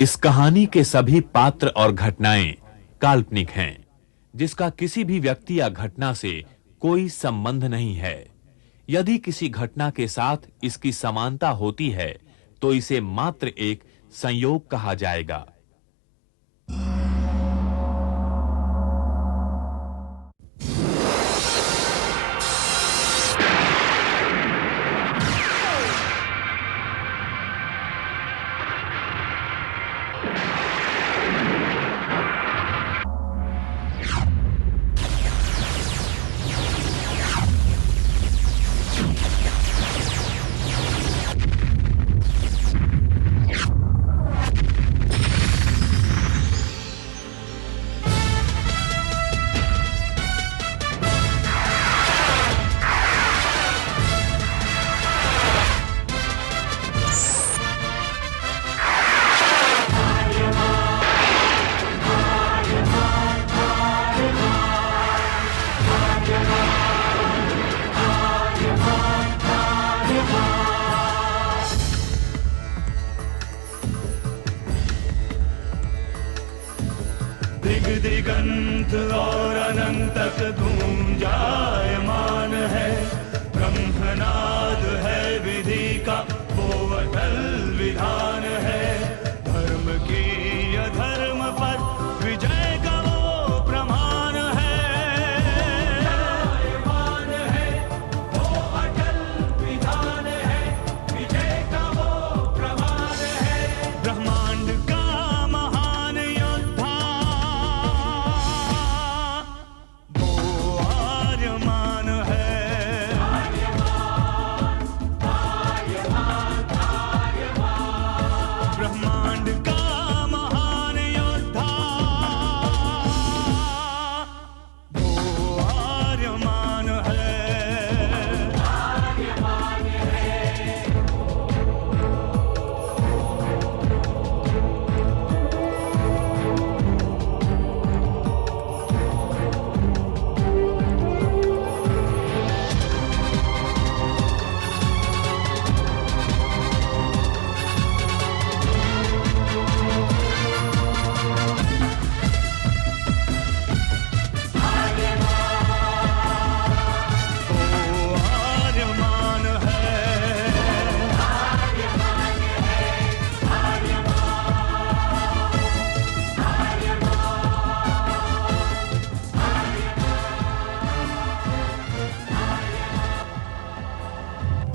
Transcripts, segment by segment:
इस कहानी के सभी पात्र और घटनाएं काल्पनिक हैं, जिसका किसी भी व्यक्ति या घटना से कोई संबंध नहीं है। यदि किसी घटना के साथ इसकी समानता होती है, तो इसे मात्र एक संयोग कहा जाएगा। दिग दिगंत और अनंत तक गूंजायमान है। ब्रह्मनाद है विधि का वो अटल विधान है। धर्म की अधर्म पर विजय का वो प्रमाण है। जायमान है वो अटल विधान है। विजय का वो प्रमाण है। ब्रह्मांड का महान योद्धा आर्यमान है। ब्रह्मांड का महान योद्धा वो आर्यमान है। आर्यमान है।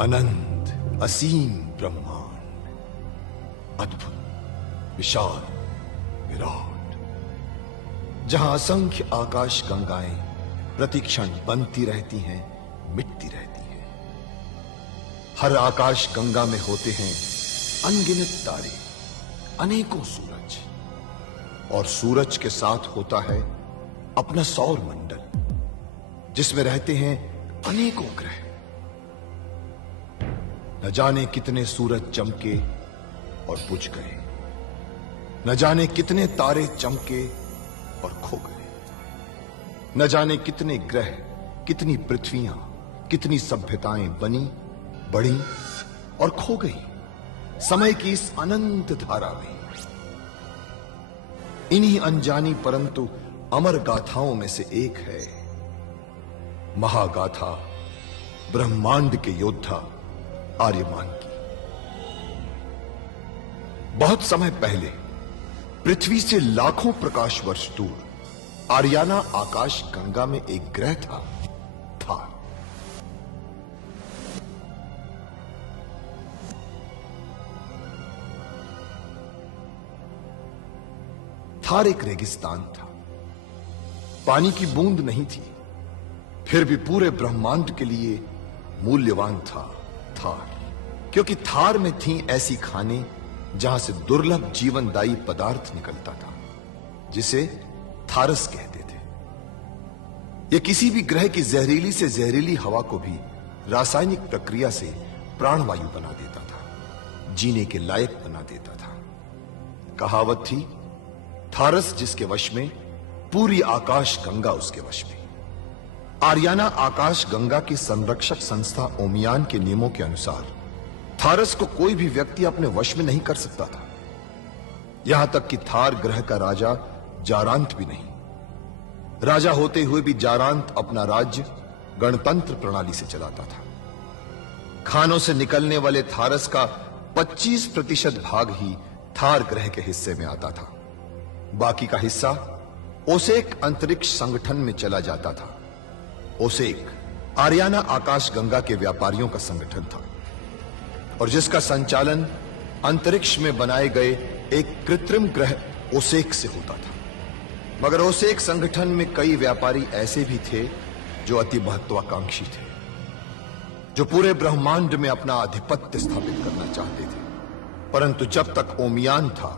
अनंत असीम ब्रह्मांड, अद्भुत, विशाल, विराट, जहां असंख्य आकाश गंगाएं प्रतिक्षण बनती रहती हैं, मिटती रहती हैं। हर आकाश गंगा में होते हैं अनगिनत तारे, अनेकों सूरज, और सूरज के साथ होता है अपना सौर मंडल, जिसमें रहते हैं अनेकों ग्रह। न जाने कितने सूरज चमके और बुझ गए, न जाने कितने तारे चमके और खो गए, न जाने कितने ग्रह, कितनी पृथ्वियां, कितनी सभ्यताएं बनी, बढ़ी और खो गई समय की इस अनंत धारा में। इन्हीं अनजानी परंतु अमर गाथाओं में से एक है महागाथा ब्रह्मांड के योद्धा आर्यमान की। बहुत समय पहले पृथ्वी से लाखों प्रकाश वर्ष दूर आर्याना आकाश गंगा में एक ग्रह था, थार। थार एक रेगिस्तान था, पानी की बूंद नहीं थी, फिर भी पूरे ब्रह्मांड के लिए मूल्यवान था थार, क्योंकि थार में थी ऐसी खाने जहां से दुर्लभ जीवनदायी पदार्थ निकलता था, जिसे थारस कहते थे। यह किसी भी ग्रह की जहरीली से जहरीली हवा को भी रासायनिक प्रक्रिया से प्राणवायु बना देता था, जीने के लायक बना देता था। कहावत थी, थारस जिसके वश में, पूरी आकाश गंगा उसके वश में। आर्याना आकाश गंगा की संरक्षक संस्था ओमियान के नियमों के अनुसार थारस को कोई भी व्यक्ति अपने वश में नहीं कर सकता था। यहां तक कि थार ग्रह का राजा जारांत भी नहीं। राजा होते हुए भी जारांत अपना राज्य गणतंत्र प्रणाली से चलाता था। खानों से निकलने वाले थारस का 25% भाग ही थार ग्रह के हिस्से में आता था। बाकी का हिस्सा ओसेक अंतरिक्ष संगठन में चला जाता था। ओसेक आरियाना आकाश गंगा के व्यापारियों का संगठन था और जिसका संचालन अंतरिक्ष में बनाए गए एक कृत्रिम ग्रह ओसेक से होता था। मगर ओसेक संगठन में कई व्यापारी ऐसे भी थे जो अति महत्वाकांक्षी थे, जो पूरे ब्रह्मांड में अपना आधिपत्य स्थापित करना चाहते थे। परंतु जब तक ओमियान था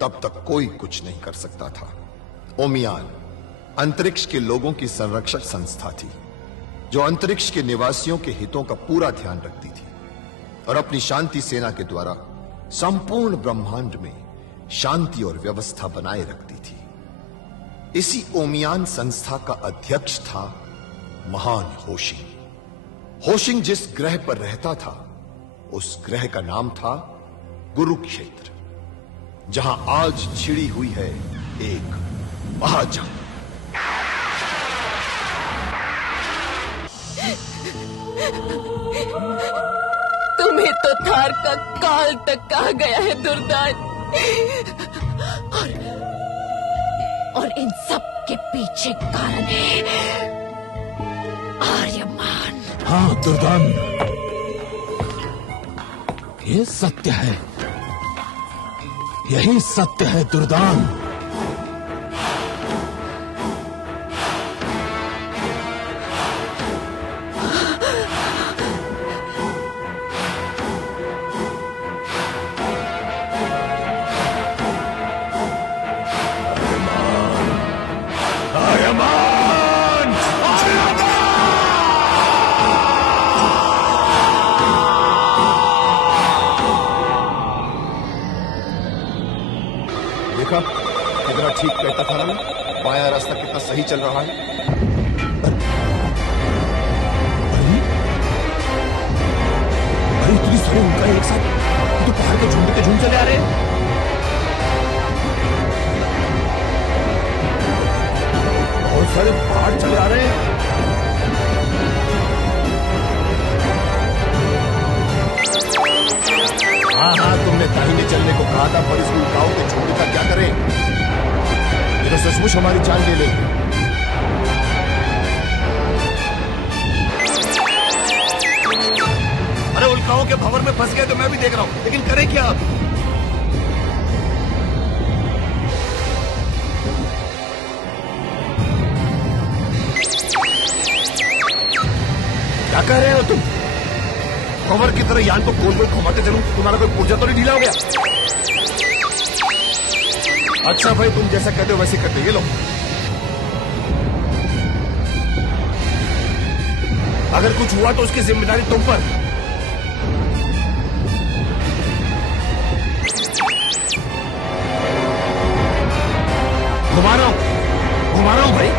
तब तक कोई कुछ नहीं कर सकता था। ओमियान अंतरिक्ष के लोगों की संरक्षक संस्था थी, जो अंतरिक्ष के निवासियों के हितों का पूरा ध्यान रखती थी और अपनी शांति सेना के द्वारा संपूर्ण ब्रह्मांड में शांति और व्यवस्था बनाए रखती थी। इसी ओमियान संस्था का अध्यक्ष था महान होशिंग। होशिंग जिस ग्रह पर रहता था उस ग्रह का नाम था कुरुक्षेत्र, जहां आज छिड़ी हुई है एक महाजंग। तुम्हें तो थार का काल तक कहा गया है दुर्दान, और इन सब के पीछे कारण है आर्यमान। हाँ दुर्दान, ये सत्य है, यही सत्य है दुर्दान। देखा कितना ठीक कहता था ना मैं, बायां रास्ता कितना सही चल रहा है। अरे इतनी सारी उनका एक साथ, ये तो पहाड़ के झुंड चले आ रहे हैं। बहुत सारे पहाड़ चले आ रहे हैं। हाँ, तुमने दाहिने चलने को कहा था, पर इस उल्काओं के झुंड का क्या करें? ये तो सचमुच हमारी जान ले लेंगे। अरे उल्काओं के भंवर में फंस गए तो मैं भी देख रहा हूं, लेकिन करें क्या अब? क्या कह रहे हो तुम? भंवर की तरह यान को गोल गोल घुमाते चलूं, तुम्हारा कोई पुर्जा तो नहीं ढीला हो गया? अच्छा भाई, तुम जैसा कहते हो वैसे करते। ये लो, अगर कुछ हुआ तो उसकी जिम्मेदारी तुम पर। घुमा रहा हूं भाई।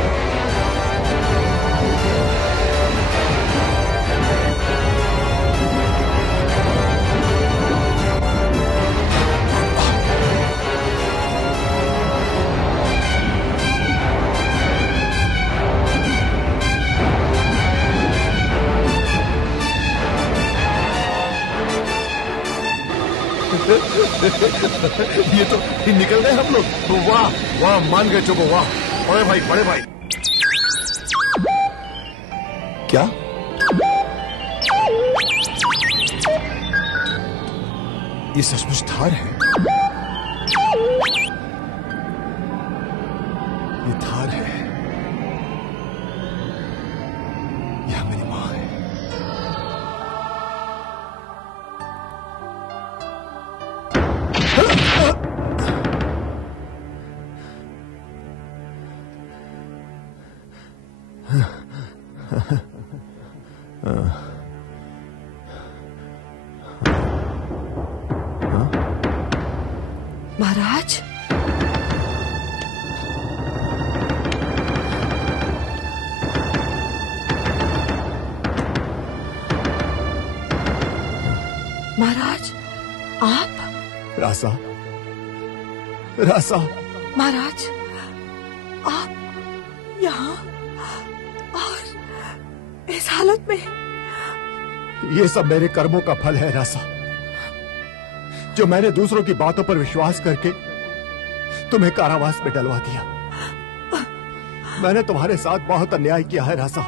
ये निकल गए हम लोग तो वाह वाह, मान गए चुको, वाह बड़े भाई, बड़े भाई। क्या ये सचमुच थार है? ये थार है, यह मेरी मां है। महाराज, महाराज आप? रासा, रासा, महाराज, आप यहाँ और इस हालत में? ये सब मेरे कर्मों का फल है रासा, जो मैंने दूसरों की बातों पर विश्वास करके तुम्हें कारावास में डलवा दिया। मैंने तुम्हारे साथ बहुत अन्याय किया है रासा,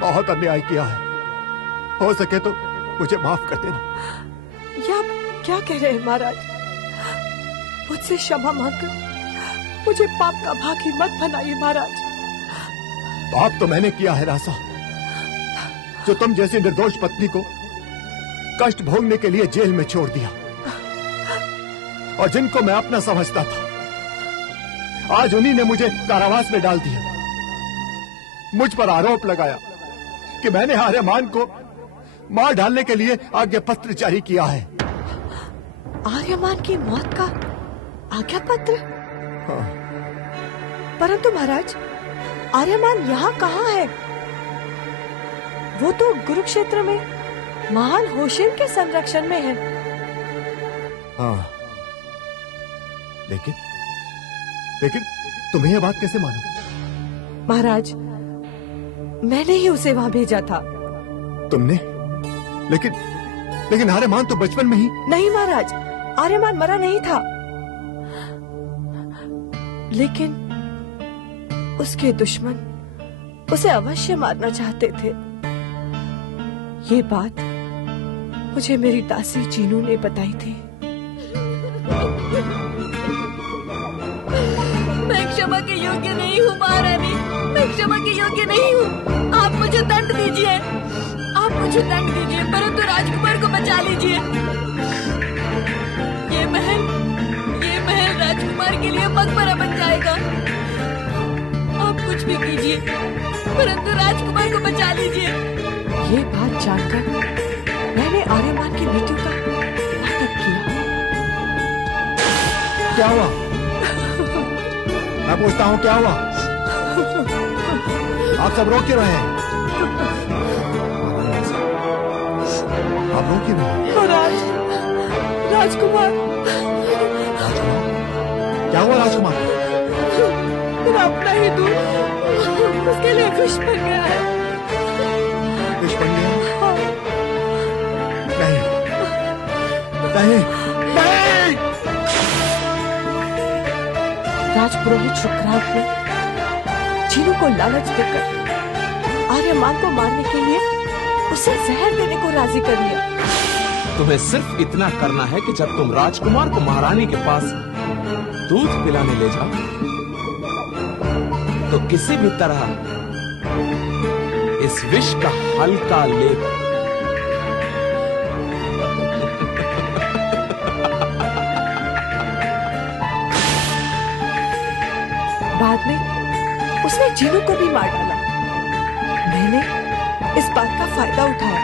बहुत अन्याय किया है। हो सके तो मुझे माफ कर देना। ये आप क्या कह रहे हैं महाराज? मुझसे क्षमा मांगकर मुझे पाप का भागी मत बनाइए महाराज। पाप तो मैंने किया है रासा, जो तुम जैसी निर्दोष पत्नी को कष्ट भोगने के लिए जेल में छोड़ दिया, और जिनको मैं अपना समझता था आज उन्हीं ने मुझे कारावास में डाल दिया। मुझ पर आरोप लगाया कि मैंने आर्यमान को मार डालने के लिए आज्ञा पत्र जारी किया है। आर्यमान की मौत का आज्ञा पत्र? हाँ। परंतु महाराज, आर्यमान यहाँ कहाँ है? वो तो कुरुक्षेत्र में महान होशिन के संरक्षण में है। हाँ, लेकिन तुम्हें यह बात कैसे मालूम? महाराज, मैंने ही उसे वहां भेजा था। तुमने? लेकिन आर्यमान तो बचपन में ही। नहीं महाराज, आर्यमान मरा नहीं था, लेकिन उसके दुश्मन उसे अवश्य मारना चाहते थे। ये बात मुझे मेरी दासी चीनू ने बताई थी। मैं क्षमा के योग्य नहीं हूँ महारानी, मैं क्षमा के योग्य नहीं हूँ। आप मुझे दंड दीजिए, आप मुझे दंड दीजिए, परंतु राजकुमार को बचा लीजिए। ये महल राजकुमार के लिए मकबरा बन जाएगा। आप कुछ भी कीजिए, परंतु राजकुमार को बचा लीजिए। ये बात जानकर मैंने आर्यमान की मृत्यु का नाटक किया। क्या हुआ? मैं पूछता हूँ, क्या हुआ? आप सब रो क्यों रहे हैं? आप रो क्यों रहे हैं? राजकुमार, क्या हुआ राजकुमार? मेरा अपना ही दूध उसके लिए विष बन गया है। विष बन गया? नहीं। राजपुरोहित शुक्रात ने चीनू को लालच देकर आर्यमान को मारने के लिए उसे जहर देने को राजी कर लिया। तुम्हें सिर्फ इतना करना है कि जब तुम राजकुमार को महारानी के पास दूध पिलाने ले जाओ, तो किसी भी तरह इस विष का हल्का लेप बाद में उसने चीनू को भी मार डाला। मैंने इस बात का फायदा उठाया।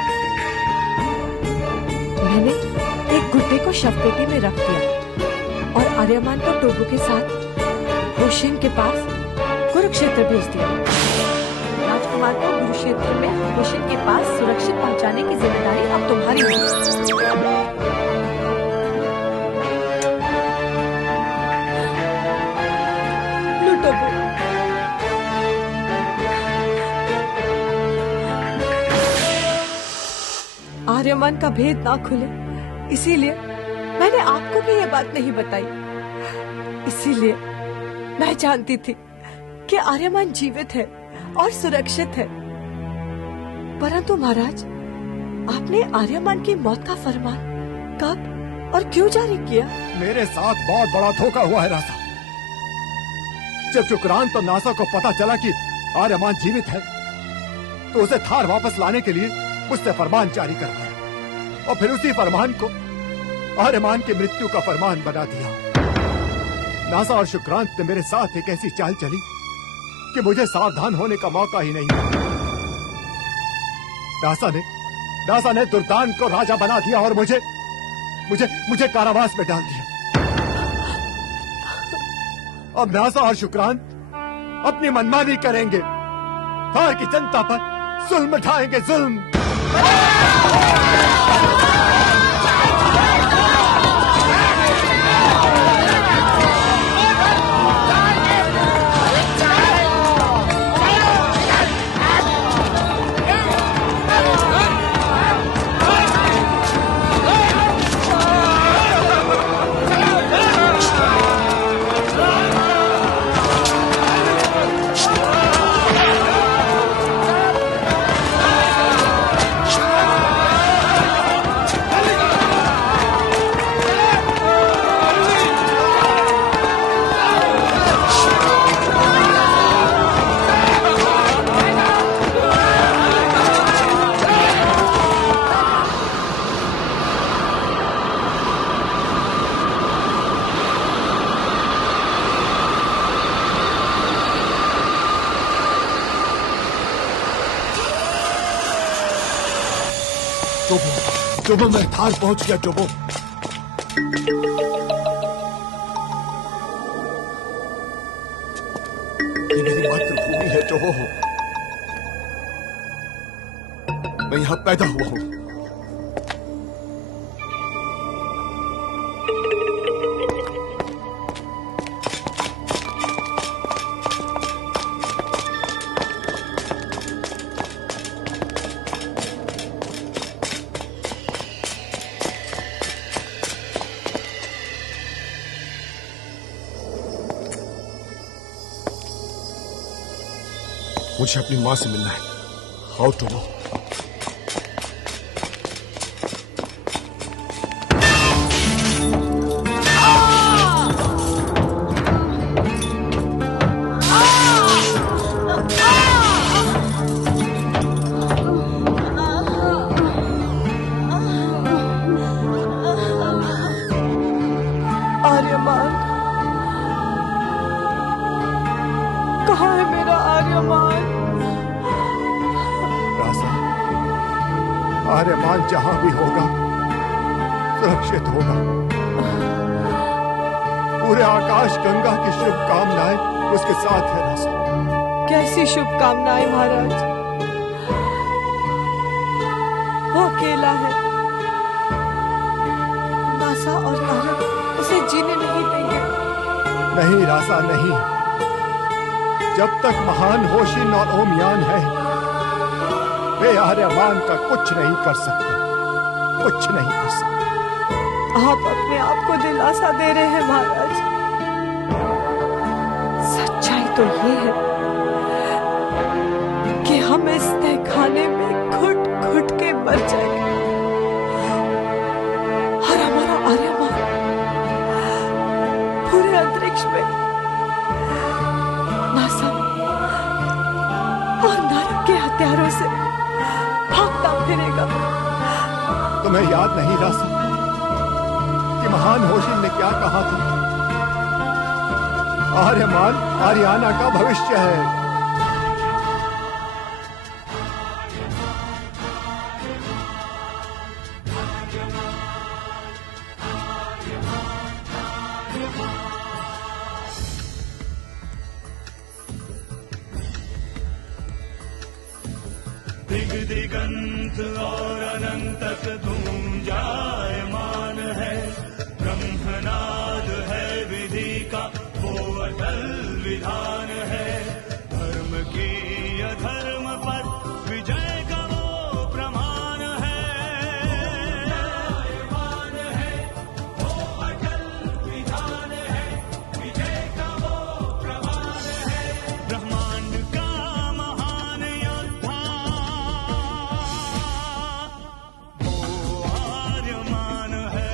मैंने एक गुड्डे को शवपेटी में रख दिया और आर्यमान को टोबू के साथ होशिन के पास कुरुक्षेत्र भेज दिया। राजकुमार को कुरुक्षेत्र में होशिन के पास सुरक्षित पहुंचाने की जिम्मेदारी अब तुम्हारी है। आर्यमान का भेद ना खुले, इसीलिए मैंने आपको भी ये बात नहीं बताई। इसीलिए मैं जानती थी कि आर्यमान जीवित है और सुरक्षित है। परंतु महाराज, आपने आर्यमान की मौत का फरमान कब और क्यों जारी किया? मेरे साथ बहुत बड़ा धोखा हुआ है रासा। जब शुक्रांत और नासा को पता चला कि आर्यमान जीवित है, तो उसे थार वापस लाने के लिए मुझसे फरमान जारी करवाया, और फिर उसी फरमान को आर्यमान की मृत्यु का फरमान बना दिया। नासा और शुक्रांत ने मेरे साथ एक ऐसी चाल चली कि मुझे सावधान होने का मौका ही नहीं मिला। नासा ने दुर्दान को राजा बना दिया और मुझे कारावास में डाल दिया। अब नासा और शुक्रांत अपनी मनमानी करेंगे, थार की जनता पर जुल्म ढाएंगे, जुल्म। जोबो, मैं थार पहुंच गया जोबो। ये मेरी मातृभूमि है जोबो। मैं यहां पैदा हुआ हूं। मुझे अपनी मां से मिलना है। आओ टोबो। आर्यमान, कहाँ है मेरा आर्यमान? राजा, आर्यमान जहां भी होगा सुरक्षित होगा। पूरे आकाश गंगा की शुभकामनाएं उसके साथ है राजा। कैसी शुभकामनाएं महाराज? वो अकेला है। नासा और तारा उसे जीने नहीं देंगे। नहीं राजा, नहीं। जब तक महान होशिन और ओमयान है, वे आर्यमान का कुछ नहीं कर सकते, कुछ नहीं कर सकते। आप अपने आप को दिलासा दे रहे हैं महाराज। सच्चाई तो ये है कि हम इस तहखाने में घुट घुट के मर जाएंगे और हमारा आर्यमान पूरे अंतरिक्ष में नासा और नरक के हथियारों से भागता फिरेगा। तुम्हें याद नहीं राजा कि महान होशिन ने क्या कहा था? आर्यमान आर्याना का भविष्य है। दिग दिगंत और अनंत तक गूंजायमान है। ब्रह्मनाद है विधि का वो अटल विधान है। धर्म की अधर्म पर विजय का वो प्रमाण है। वो अटल विधान है, विजय का वो प्रमाण है। ब्रह्मांड का महान योद्धा वो आर्यमान है।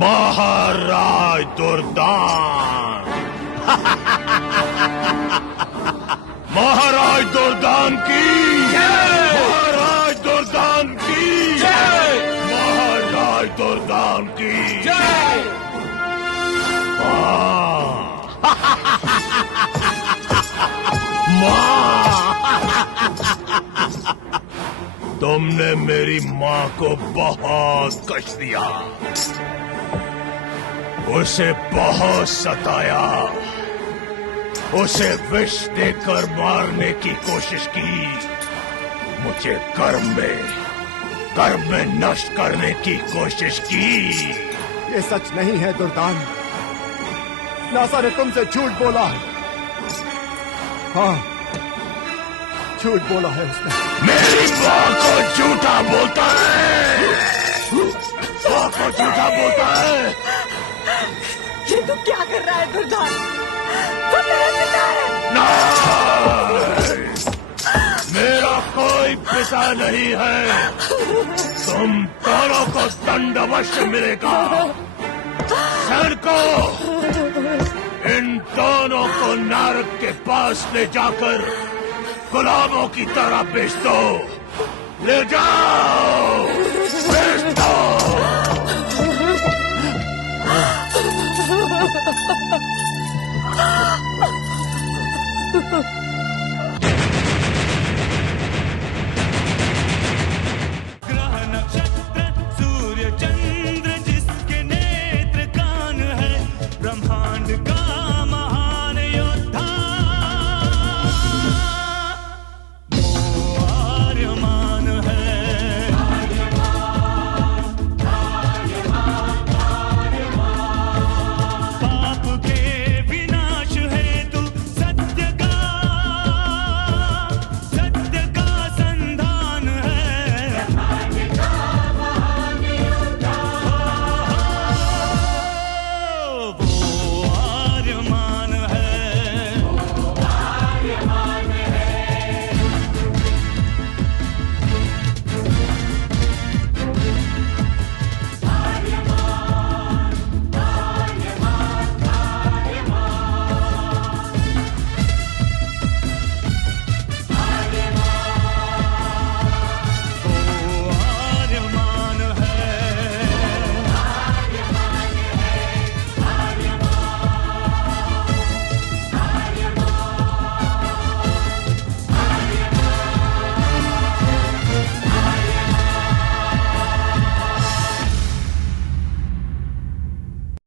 महाराज दुर्दान। महाराज दुर्दान की महाराज दुर्दान की महाराज दुर्दान की तुमने मेरी माँ को बहुत कष्ट दिया, उसे बहुत सताया, उसे विष देकर मारने की कोशिश की, मुझे कर्म में नष्ट करने की कोशिश की। ये सच नहीं है दुर्दान। नासा ने तुमसे झूठ बोला है। हाँ, झूठ बोला है उसने। मेरी माँ को झूठा बोलता है, माँ को झूठा बोलता है। ये तू क्या कर रहा है दुर्दान? तू मेरा पिता है। नहीं, मेरा कोई पिता नहीं है। तुम दोनों को दंड अवश्य मिलेगा। बहन को, इन दोनों को नारक के पास ले जाकर गुलामों की तरह बेच दो। ले जाओ, बेच दो। ग्रह नक्षत्र सूर्य चंद्र जिसके नेत्र कान है, ब्रह्मांड का महान योद्धा